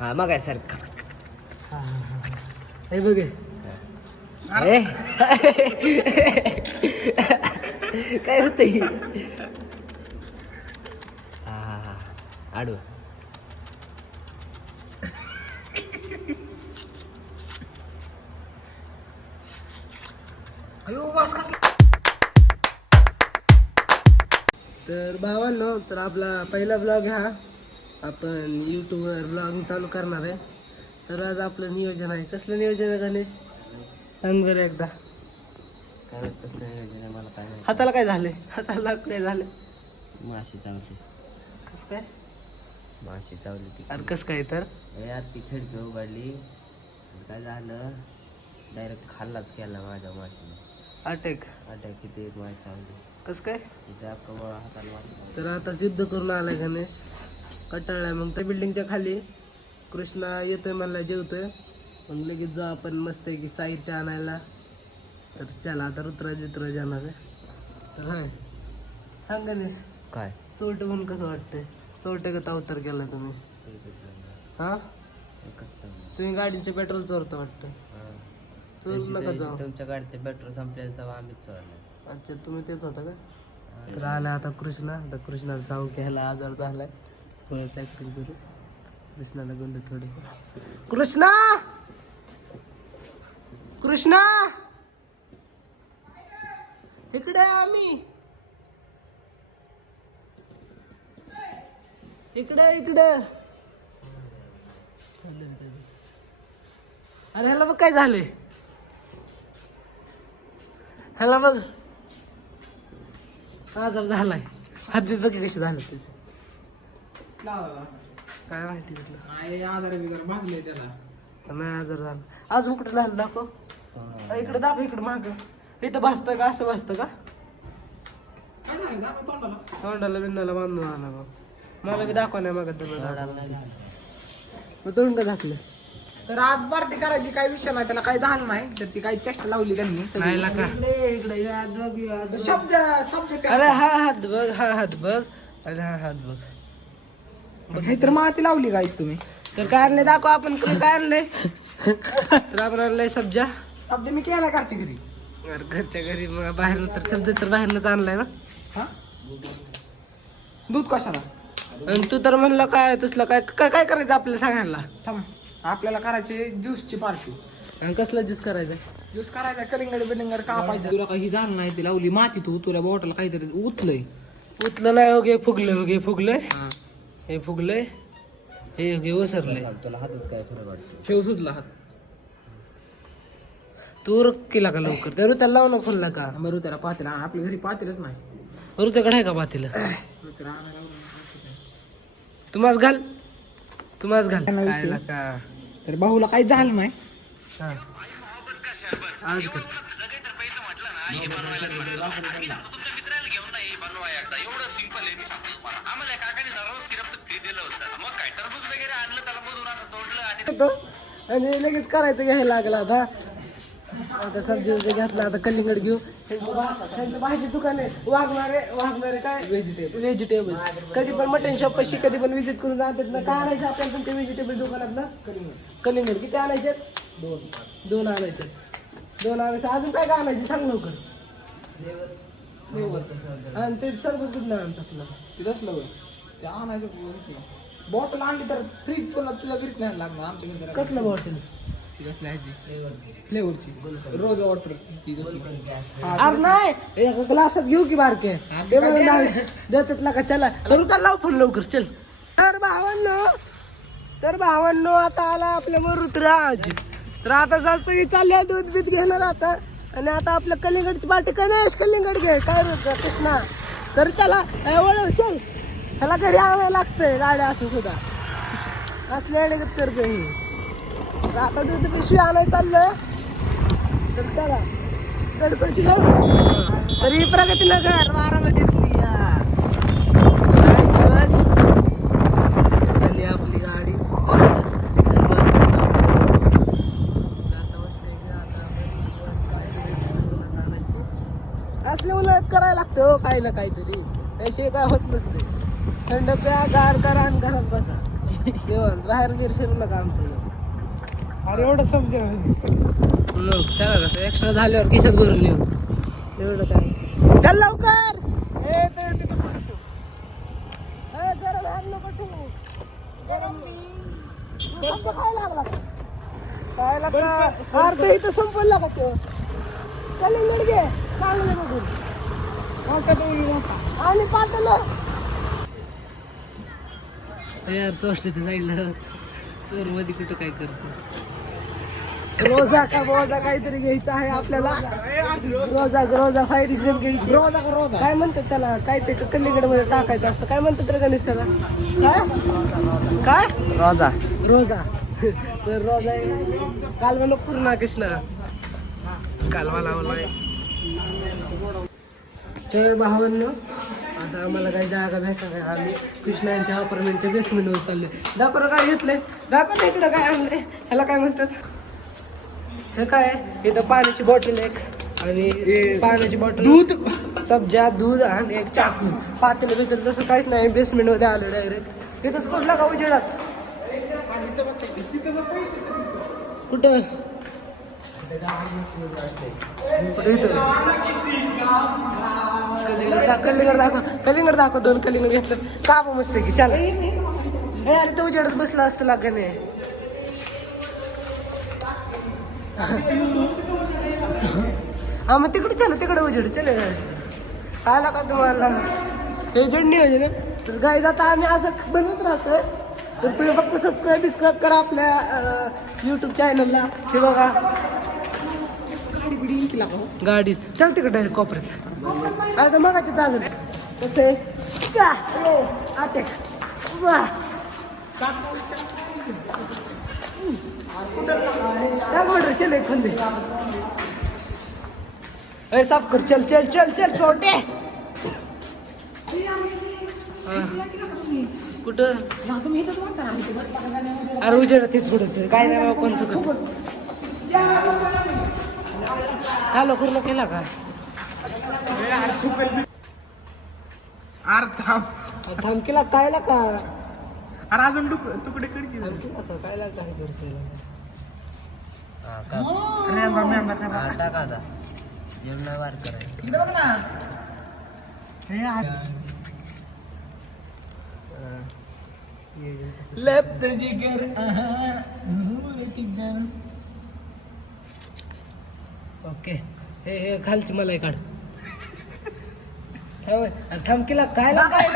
हा मग आहे सर. हे बघे काय होत हा आडू तर भावांनो, तर आपला पहिला ब्लॉग हा आपण यूट्यूबवर ब्लॉग चालू करणार आहे. तर आज आपलं नियोजन आहे. कसलं नियोजन आहे गणेश, सांग बरं एकदा. काय कसं नियोजन आहे मला काय माहिती. हाताला काय झाले, हाताला काय झालं, माशी चावली. कसं काय, माशी चावली ती. अरे कसं काय, तर यार ती खिडकी उघडली आणि काय झालं, डायरेक्ट खाल्लाच केला माझ्या माशीने. अटॅक अटॅक किती माशी चावली कसं काय. तिथे अख्खा हाताला वाटलं. तर आता जिद्द करून आलाय गणेश, कटाळलाय. मग त्या बिल्डिंगच्या खाली कृष्णा येतोय, म्हणला जेवतोय, मग लगेच जाऊ आपण मस्त आहे की साहित्य आणायला. तर चला आता ऋतुराज जाणार आहे. तर हाय सांग गणेश, काय चोरटे म्हणून कसं वाटतंय, चोरटे का अवतार केला तुम्ही, हा तुम्ही गाडीचे पेट्रोल चोरता वाटतं. चोर नका जाऊ. तुमच्या गाडीचे पेट्रोल संपलेलं तेव्हा आम्हीच चोरलं. अच्छा, तुम्ही तेच होता का. तर आला आता कृष्णा. आता कृष्णाला सांगू की ह्याला आजार झालाय, थोडंच ऍक्टिंग करू. कृष्णाला गुंड थोडस. कृष्णा, कृष्णा इकडे आम्ही, इकडे अरे ह्याला बघ काय झाले, ह्याला बघ आजार झालाय. हात बघ कसे झाले त्याचे, काय माहिती कुठलं आजार बिजार भाजले त्याला. नाही आजार झाला. अजून कुठे झालं दाखव, इकडे दाखव, इकडे माग. इथं भासतं का, असं भासतं का, काय झालं दाखव तोंडाला. तोंडाला बिंडाला बांधून आला बघ. मला बी दाखवा नाही मग मग तोंड का दाखलं. तर आज पार्टी करायची काय विषय नाही, त्याला काय झालं नाही. तर ती काही चेष्टा लावली त्यांनी सगळी. इकडे हात बघ, हात बघ. शब्द शब्द अरे हा हात बघ, हा हात बघ, अरे हा हात बघ. हे तर माती लावली गाईस तुम्ही. तर काय आणले दाखव, आपण काय आणले. तर आपण आणलंय सब्जा. शब्द मी केला घरच्या घरी. अरे घरच्या घरी, मग बाहेर तर सब्जा तर बाहेरनच आणलाय ना. हा दूध कशाला. आणि तू तर म्हणलं काय तसलं काय काय काय करायचं आपल्याला सांगायला. थांब, आपल्याला करायची ज्यूसची पार्टी. आणि कसलं ज्यूस करायचं, ज्यूस करायचा, कलिंगड बिलिंगड कापायचं. तुला काही झालं नाही, ती लावली माती, तू तुला बॉटल काहीतरी उतलंय. उतलं नाही हो, घे फुगलंय, हो घे फुगलंय, हे फुगलंय, हे घे ओसरलंय. तुला हातात काय फरक वाटतो. ठेव सुटला हात. तू रक केला का लवकर, तर त्याला लावून फुलला का. बरं त्याला पातेला, आपल्या घरी पातेलच नाही. ऋत्याकडे आहे का पातीला, त्याला आणायला लावलं. तुम्हाला घाल, तुम्हाला घाल खायला का. तर भाऊला काही झालं नाही. हा आज कर. आणि लगेच करायचं घ्यायला लागला आता. आता सब्जी वगैरे घातला, आता कलिंगड घेऊ. त्यांचं भाजी दुकान आहे, वाघमारे काय व्हेजिटेबल्स. कधी पण मटन शॉप पाशी कधी पण व्हिजिट करून जातात ना. काय आणायचं आपल्याला तुमच्या व्हेजिटेबल दुकानात ना. कलिंगड किती आणायचे, दोन आणायचे, दोन आणायचं. अजून काय काय आणायचं सांग लवकर. आणि ते सर्व कुठलं आणतात ना, ते आणायचं. बॉटल आणली तर फ्रीज तुला घरीच नाही लागणार. आमच्या घरी कसलं बॉटल, फ्लेवरची रोज वॉटर. अरे नाही, एका ग्लासात घेऊ की बारके, ते मला देतात ना का. चला करू, त्याला लाव फोन लवकर, चल. तर भावांनो आता आला आपल्या मग ऋतुराज. तर आता जास्त की चालले दूध बीत घेणार आता. आणि आता आपल्या कलिंगडची पार्टी. गणेश कलिंगड घे काय कृष्णा. तर चला वळव, चल. ह्याला घरी आणायला लागतंय गाड्या, असं सुद्धा असल्या अडगत करते हे. तर आता दूध पिशवी आणायला चाललोय. तर चला गडकडची लाव. तर ही प्रगतीनगर बारामतीतली दिवस झाली आपली गाडी. असले उन्हाळ्यात करायला लागतं हो काही ना काहीतरी, त्याशिवाय काय होत नसते. थंड प्या, गार करा आणि घरात बसा. निवांत बाहेर गिर फिरू नका आमचं. अरे एवढं समजा मग त्याला कसं एक्स्ट्रा झाल्यावर खिशात भरून नेऊ एवढं काय. चल लवकर. गरम हात नको ठेवू. बर्फ खायला लागला का? खायला का? अर्ध इथं संपवला का तो? कलिंगड घे चांगलं बघून. आणि पाठवलं यार टोस्ट इथे साईडला चोर मध्ये कुठं काय करतो. रोजा का बोजा काहीतरी घ्यायचं आहे आपल्याला. रोजा फायरिंग गेम घ्यायची. रोजा काय म्हणतात त्याला? काय ते कलिंगड मध्ये टाकायचं असतं. काय म्हणतात रे गणेश त्याला? काय रोजा तर रोजा आहे. कालवा नको पूर्ण कृष्णा कालवा लावलाय. तर भावांनो आता आम्हाला काही जागा भेटणार नाही. आम्ही कृष्णा यांच्या अपार्टमेंटच्या बेसमेंटवर चाललोय. दाखव काय घेतलंय. दाखव ना इकडं काय आणलंय. ह्याला काय म्हणतात? हे काय इथं पाण्याची बॉटल एक आणि पाण्याची बॉटल दूध सब्जा दूध आणि एक चाकू पातेलं बितेल तसं काहीच नाही. बेसमेंट मध्ये आलो डायरेक्ट. इथंच कुठला का उजेडात कुठं कलिंगड दाखव. 2 कलिंगड घेतलं का मस्त की. चला अरे तो उजेडात बसला असतं लागणे. हा मग तिकडे चला तिकडे उजेड चले आला का तुम्हाला हे उजेड नाही होते ना. तर गाईज आता आम्ही असं बनवत राहतोय. तर तुम्ही फक्त सबस्क्राईब करा आपल्या यूट्यूब चॅनलला. हे बघा गाडी चल तिकडे डायरेक्ट कोपऱ्यात. आता मगाची चालत कसं आहे का आटे वा चल एक खंदे साफ कर. चल चल चल चल छोटे कुठं अरे उजेड ते थोडस काय नाही कोणतं हॅलो पूर्ण केला का? थांब केला कायला का? अरे अजून तुकडे खडकी कायला काय करतो टाका आता जेवण वार करायचं. बघ ना लत जिगर ओके. हे खालची मलाई काढ. थांब केला कायला काय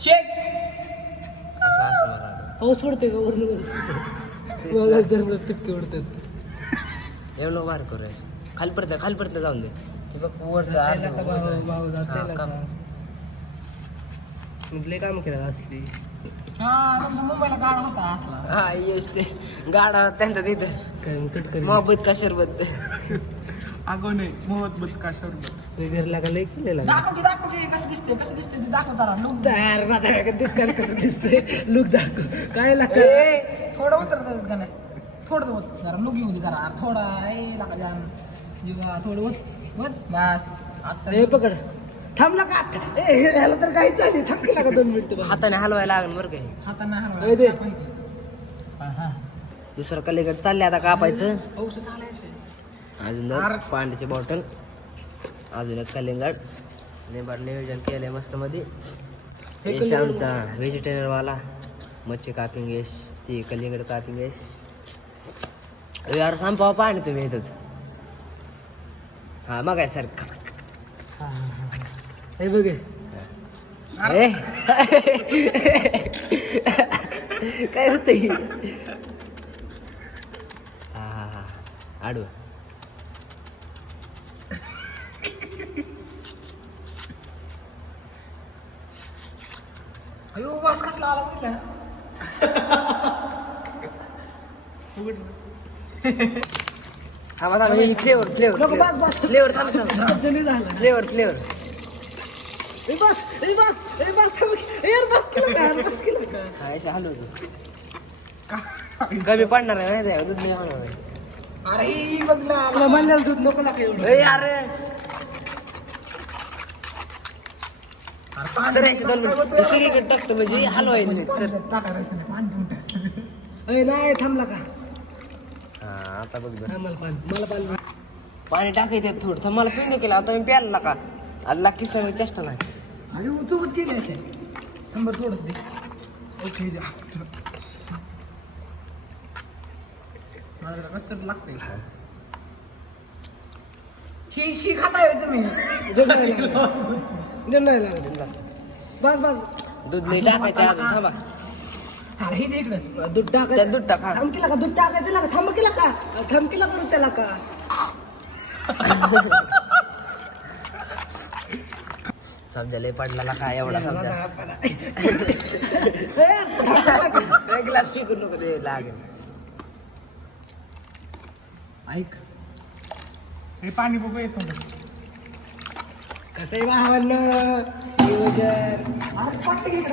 चेक असं असं मला पाऊस पडतोय का वरून टिपके उडतात. जेवण वार करायचं. खालपर्यंत जाऊन दे. ते बघ वरचं लय काम केलं असली. मुंबईला गाडा होता असला. हा येस ते गाडा त्यांचा तिथं कटकरी मोहब्बत का शरबत. अगो नाही मोहब्बत का शरबत. घरला का लय केलेला दाखव की कसं दिसते ते दाखव जरा. लुक तयार ना दिसतं कसं दिसतंय. लुक दाखव काय लागतं. थोडं उतरत का नाही. थोडं होत जरा लुक येऊ दे जरा. थोडा थोडं होत बस. आता हे पकड थांबला का? ह्याला तर काही चालेल. थांबला का 2 मिनिटं. हाताने हलवायला लागेल बरं काही. हाताने हे दे. दुसरं कलेकडे चालले आता कापायचं. औषध आलाय. अजून पाण्याची बॉटल अजून एक कलिंगड नियोजन केलंय मस्त मध्ये. यश आमचा व्हेजिटेरियनवाला मच्छी कापिंग यश ती कलिंगड कापिंग यश. यार संपावा पाणी तुम्ही येतच. हा मग काय सर हे बघे काय होत हा आडू. अयो वास कसला आला बघितला. हा माझा फ्लेवर बस फ्लेवर फ्लेवर बस केलं का? हलवतो कमी पडणार आहे माहिती आहे. दूध नाही होणार आहे. अरे ही बघ ना. तुला म्हणलेलं दूध नको लागा एवढं. अरे सर याचे 2 मिनिट सगळीकडे टाकतो म्हणजे हलवायचं नाही सर. नाही थांबला का हा आता बघ बरं. मला पाणी पाणी टाकायचं थोडं थांब, मला पिणे केलं आता मी प्यायला का आणि लागकीच त्यामुळे चेष्टा नाही. अजून चोबच केली असे नंबर थोडस दे ओके मला जरा कष्ट लागतंय शी खाताय तुम्ही नाही लागत बस दूध नाही टाकायचं अजून थांबा. अरे हे इकडं दूध टाकायचं त्यात दूध टाका. थांब केला का दूध टाकायचं लागा थांब केला करू त्याला का समजा लय पडला का एवढा समजा ग्लास पिकून नको ते लागेल. ऐक हे पाणी बघू येतो कसं आहे भावांना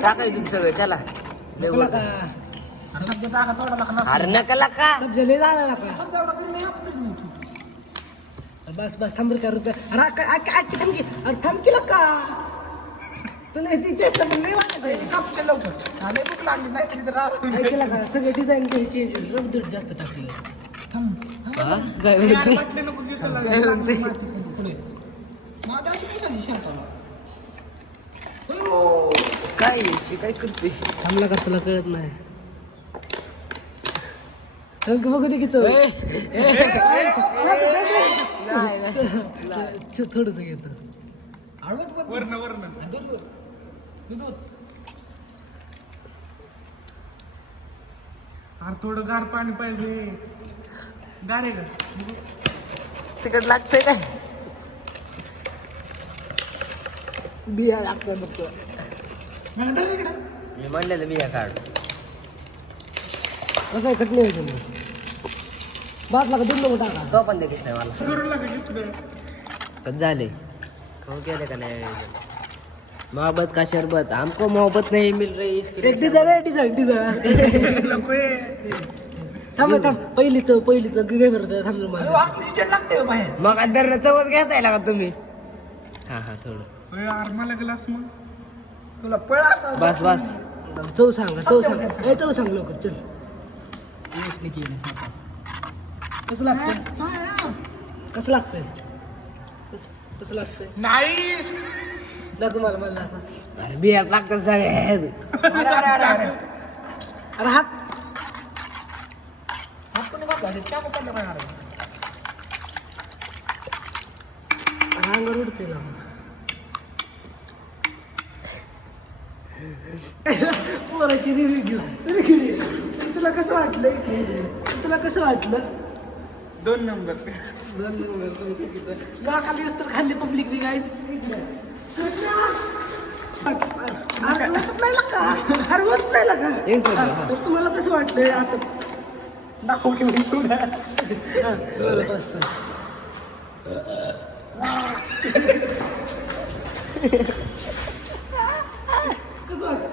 टाकाय दूध सगळं चला लय वर. अरे नका का सबजले झाला बस थांब का रुपये अरे थांब केला का तुला ती चेष्टा पण नाही वाटत लवकर लागली नाही केला का सगळे डिझाईन घ्यायची रबदूत जास्त टाकले काय काय करते थांबला का तुला कळत नाही बघू दे की थोडस घेत थोडं गार पाणी पाहिजे गार आहे का तिकड लागतंय काय बिया लागतात बघतो मी म्हणलेलं बिया काढ कसं आहे कटले होते बात लागा दोन टाका तो पण देखील नाही मला कधी झाले खाऊ केले का नाही मोहब्बत का शरबत हमको मोहब्बत नहीं मिल रही इसके लिए डिझाईन थांब पहिलीच घे बरं थांब मग दर चवच घेताय का तुम्ही हा थोडं मला ग्लास मग तुला पळा बस चव सांग चव सांग लवकर चल कसं लागतंय कसं लागतंय नाही दाखव मला दाखव अरे बिया लागतात सगळे अरे हात अंगावर उडते ना पोराची रिव्ह्यू घेऊ तुला कसं वाटलं 2 नंबर खाली तर खाल्ली पब्लिक अरे होत नाही लगा तर तुम्हाला कसं वाटलंय आता दाखवलं असतं कसं वाटतं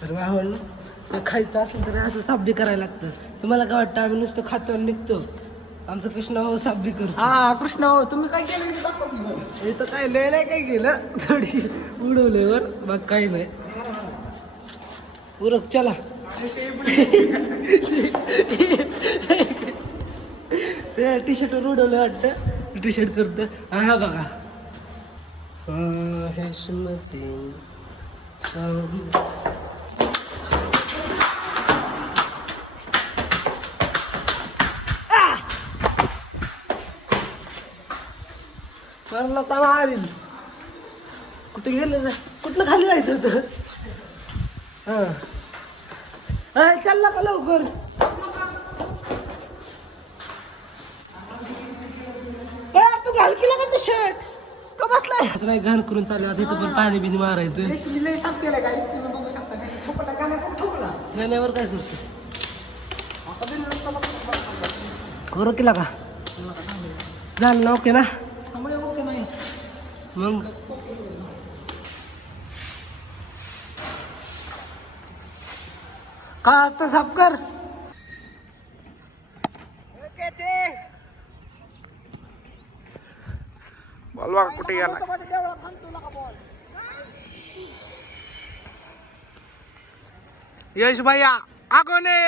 तर आवडलं खायचं असेल तर असं साबी करायला लागतं. तुम्हाला काय वाटतं आम्ही नुसतं खातो आणि निघतो? आमचं कृष्णा भाऊ साबी करतो. हा कृष्णा भाऊ तुम्ही काय केलं हे तर काय लय नाही काय केलं थोडीशी उडवल्यावर मग काही नाही उरक चला टी शर्टवर उडवलं वाटतं टी शर्ट करतं हा बघा हे सुमती मला तर मारील कुठे गेलं कुठलं खाली जायचं होतं हा चालला का लवकर तू घाल केला का टी शर्ट का बसलाय असं नाही घाण करून चालू आता इथं पण पाणी बिनी मारायचं गाण्यावर काय करतो बरं केला का झालं ना ओके ना मग का असतं साफ कर बॉल बघा कुठे गेला. देवळात हाणतो नका बॉल. यश भैया आगोने.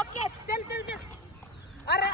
ओके चल चल चल. अरे